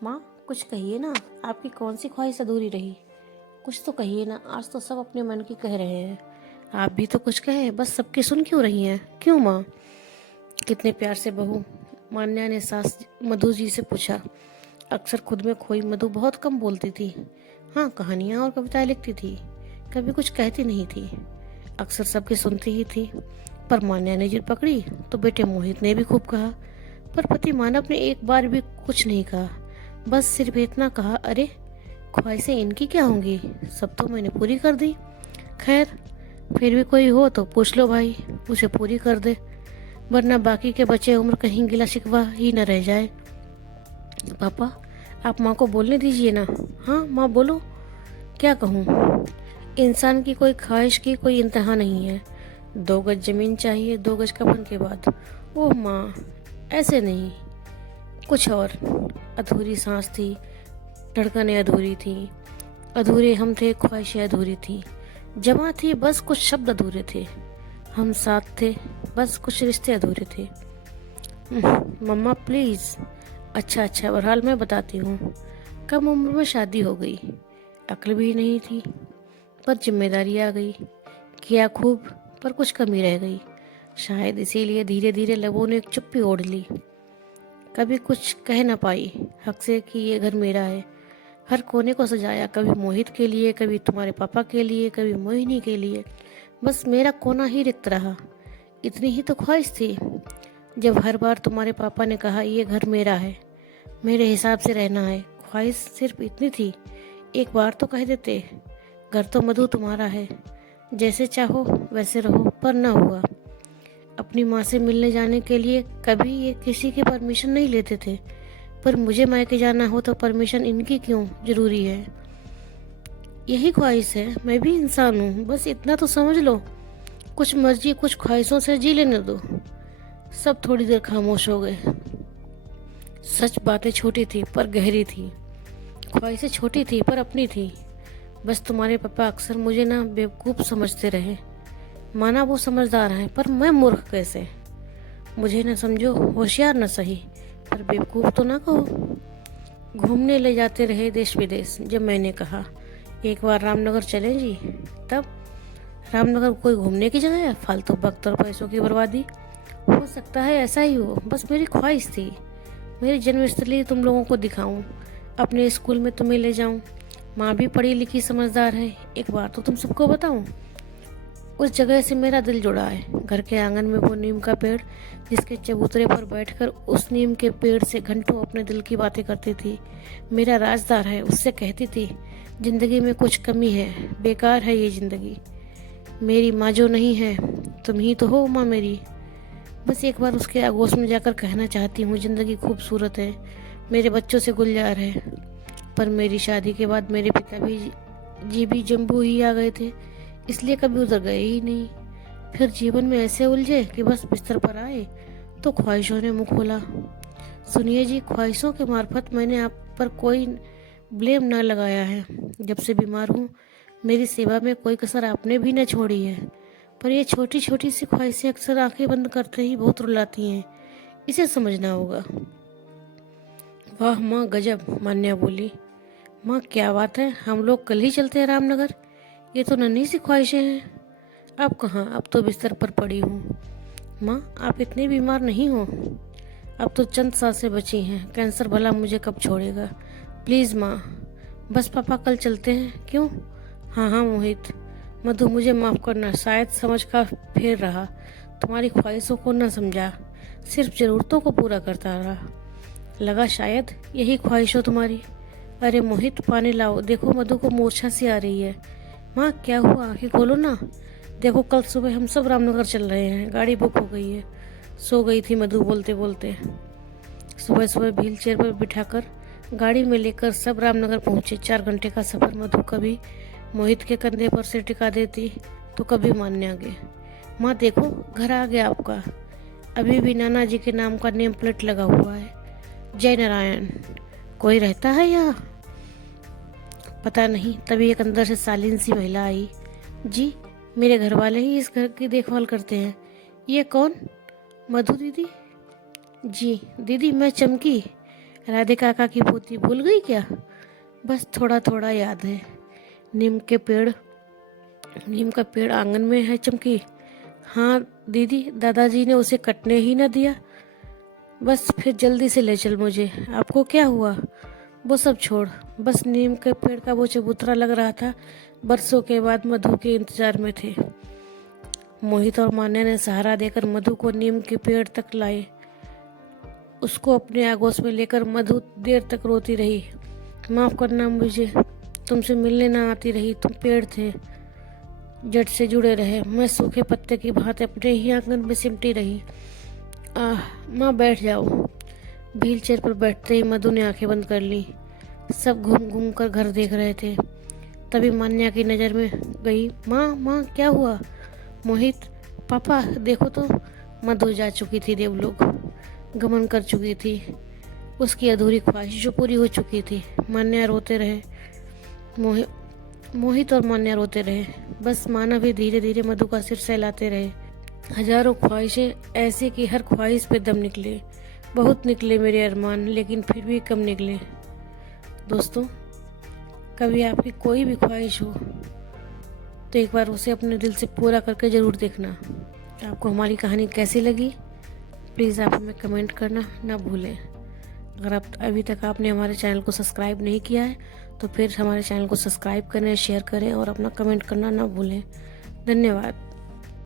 माँ, कुछ कहिए ना। आपकी कौन सी ख्वाहिश अधूरी रही? कुछ तो कहिए ना। आज तो सब अपने मन की कह रहे हैं। आप भी तो कुछ कहे, बस सबकी सुन क्यों रही हैं? क्यों माँ? कितने प्यार से बहू मान्या ने सास मधु जी से पूछा। अक्सर खुद में खोई मधु बहुत कम बोलती थी। हाँ, कहानियाँ और कविताएं लिखती थी, कभी कुछ कहती नहीं थी। अक्सर सबकी सुनती ही थी। पर मान्या ने जिद पकड़ी तो बेटे मोहित ने भी खूब कहा। पर पति मानव ने एक बार भी कुछ नहीं कहा। बस सिर्फ इतना कहा, अरे ख्वाहिशें इनकी क्या होंगी, सब तो मैंने पूरी कर दी। खैर, फिर भी कोई हो तो पूछ लो भाई, उसे पूरी कर दे, वरना बाकी के बचे उम्र कहीं गिला शिकवा ही न रह जाए। पापा, आप माँ को बोलने दीजिए ना। हाँ माँ, बोलो। क्या कहूँ? इंसान की कोई ख्वाहिश की कोई इंतहा नहीं है। 2 गज जमीन चाहिए 2 गज कफन के बाद। ओह माँ, ऐसे नहीं। कुछ और। अधूरी सांस थी, धड़कनें अधूरी थी, अधूरे हम थे, ख्वाहिशें अधूरी थी। जमा थी, बस कुछ शब्द अधूरे थे। हम साथ थे, बस कुछ रिश्ते अधूरे थे। मम्मा प्लीज। अच्छा अच्छा, बहरहाल मैं बताती हूँ। कम उम्र में शादी हो गई, अक्ल भी नहीं थी, पर जिम्मेदारी आ गई। किया खूब, पर कुछ कमी रह गई। शायद इसीलिए धीरे धीरे लोगों ने एक चुप्पी ओढ़ ली। कभी कुछ कह न पाई हक से कि ये घर मेरा है। हर कोने को सजाया, कभी मोहित के लिए, कभी तुम्हारे पापा के लिए, कभी मोहिनी के लिए। बस मेरा कोना ही रिक्त रहा। इतनी ही तो ख्वाहिश थी। जब हर बार तुम्हारे पापा ने कहा ये घर मेरा है, मेरे हिसाब से रहना है, ख्वाहिश सिर्फ इतनी थी, एक बार तो कह देते, घर तो मधु तुम्हारा है, जैसे चाहो वैसे रहो। पर न हुआ। अपनी माँ से मिलने जाने के लिए कभी ये किसी की परमिशन नहीं लेते थे, पर मुझे मायके जाना हो तो परमिशन इनकी क्यों जरूरी है? यही ख्वाहिश है, मैं भी इंसान हूँ, बस इतना तो समझ लो। कुछ मर्जी कुछ ख्वाहिशों से जी लेने दो। सब थोड़ी देर खामोश हो गए। सच, बातें छोटी थी पर गहरी थी। ख्वाहिशें छोटी थी पर अपनी थी। बस तुम्हारे पापा अक्सर मुझे ना बेवकूफ़ समझते रहे। माना वो समझदार हैं, पर मैं मूर्ख कैसे? मुझे न समझो होशियार न सही, पर बेवकूफ़ तो ना कहो। घूमने ले जाते रहे देश विदेश। जब मैंने कहा एक बार रामनगर चलें जी, तब रामनगर कोई घूमने की जगह है? फालतू वक्त और पैसों की बर्बादी। हो सकता है ऐसा ही हो, बस मेरी ख्वाहिश थी। मेरी जन्मस्थली तुम लोगों को दिखाऊं, अपने स्कूल में तुम्हें ले जाऊं। माँ भी पढ़ी लिखी समझदार है, एक बार तो तुम सबको बताऊं। उस जगह से मेरा दिल जुड़ा है। घर के आंगन में वो नीम का पेड़, जिसके चबूतरे पर बैठकर उस नीम के पेड़ से घंटों अपने दिल की बातें करती थी। मेरा राजदार है, उससे कहती थी जिंदगी में कुछ कमी है, बेकार है ये जिंदगी। मेरी माँ जो नहीं है, तुम ही तो हो माँ मेरी। बस एक बार उसके आगोश में जाकर कहना चाहती हूँ, जिंदगी खूबसूरत है, मेरे बच्चों से गुलजार है। पर मेरी शादी के बाद मेरे पिता भी जी भी जम्बू ही आ गए थे, इसलिए कभी उधर गए ही नहीं। फिर जीवन में ऐसे उलझे कि बस बिस्तर पर आए तो ख्वाहिशों ने मुंह खोला। सुनिए जी, ख्वाहिशों के मार्फत मैंने आप पर कोई ब्लेम न लगाया है। जब से बीमार हूँ, मेरी सेवा में कोई कसर आपने भी न छोड़ी है। पर ये छोटी छोटी सी ख्वाहिशें अक्सर आंखें बंद करते ही बहुत रुलाती हैं, इसे समझना होगा। वाह माँ, गजब, मान्या बोली। माँ क्या बात है, हम लोग कल ही चलते हैं रामनगर। ये तो नन्ही सी ख्वाहिशें हैं। अब कहाँ, अब तो बिस्तर पर पड़ी हूँ। माँ, आप इतनी बीमार नहीं हो, अब तो चंद सांसें बची हैं, कैंसर भला मुझे कब छोड़ेगा। प्लीज़ माँ। बस पापा, कल चलते हैं। क्यों? हाँ हाँ मोहित, मधु मुझे माफ़ करना, शायद समझ का फेर रहा, तुम्हारी ख्वाहिशों को न समझा, सिर्फ ज़रूरतों को पूरा करता रहा। लगा शायद यही ख्वाहिश हो तुम्हारी। अरे मोहित, पानी लाओ, देखो मधु को मूर्छा सी आ रही है। माँ क्या हुआ, आंखें खोलो ना। देखो कल सुबह हम सब रामनगर चल रहे हैं, गाड़ी बुक हो गई है। सो गई थी मधु बोलते बोलते। सुबह सुबह व्हील चेयर पर बिठाकर गाड़ी में लेकर सब रामनगर पहुंचे। 4 घंटे का सफ़र। मधु कभी मोहित के कंधे पर सिर टिका देती तो कभी मानने आगे। माँ देखो, घर आ गया आपका। अभी भी नाना जी के नाम का नेम प्लेट लगा हुआ है, जय नारायण। कोई रहता है यहाँ? पता नहीं। तभी एक अंदर से सालीन सी महिला आई। जी, मेरे घर वाले ही इस घर की देखभाल करते हैं। ये कौन? मधु दीदी। जी दीदी, मैं चमकी, राधे काका की पोती भूल गई क्या? बस थोड़ा थोड़ा याद है। नीम के पेड़ नीम का पेड़ आंगन में है चमकी। हाँ दीदी, दादाजी ने उसे कटने ही न दिया। बस फिर जल्दी से ले चल मुझे। आपको क्या हुआ? वो सब छोड़, बस नीम के पेड़ का वो चबूतरा लग रहा था। बरसों के बाद मधु के इंतजार में थे। मोहित और मान्या ने सहारा देकर मधु को नीम के पेड़ तक लाए। उसको अपने आगोश में लेकर मधु देर तक रोती रही। माफ करना मुझे, तुमसे मिलने ना आती रही। तुम पेड़ थे, जड़ से जुड़े रहे। मैं सूखे पत्ते की भांति अपने ही आंगन में सिमटी रही। आह माँ, बैठ जाओ। व्हील चेयर पर बैठते ही मधु ने आंखें बंद कर ली। सब घूम घूम कर घर देख रहे थे। तभी मान्या की नज़र में गई। माँ माँ, क्या हुआ? मोहित, पापा देखो तो। मधु जा चुकी थी देवलोक, गमन कर चुकी थी। उसकी अधूरी ख्वाहिश जो पूरी हो चुकी थी। मान्या रोते रहे। मोहित और मान्या रोते रहे। बस माना भी धीरे धीरे मधु का सिर सहलाते रहे। हजारों ख्वाहिशें ऐसी कि हर ख्वाहिश पे दम निकले। बहुत निकले मेरे अरमान, लेकिन फिर भी कम निकले। दोस्तों, कभी आपकी कोई भी ख्वाहिश हो तो एक बार उसे अपने दिल से पूरा करके ज़रूर देखना। आपको हमारी कहानी कैसी लगी, प्लीज़ आप हमें कमेंट करना ना भूलें। अगर आप अभी तक आपने हमारे चैनल को सब्सक्राइब नहीं किया है तो फिर हमारे चैनल को सब्सक्राइब करें, शेयर करें और अपना कमेंट करना ना भूलें। धन्यवाद।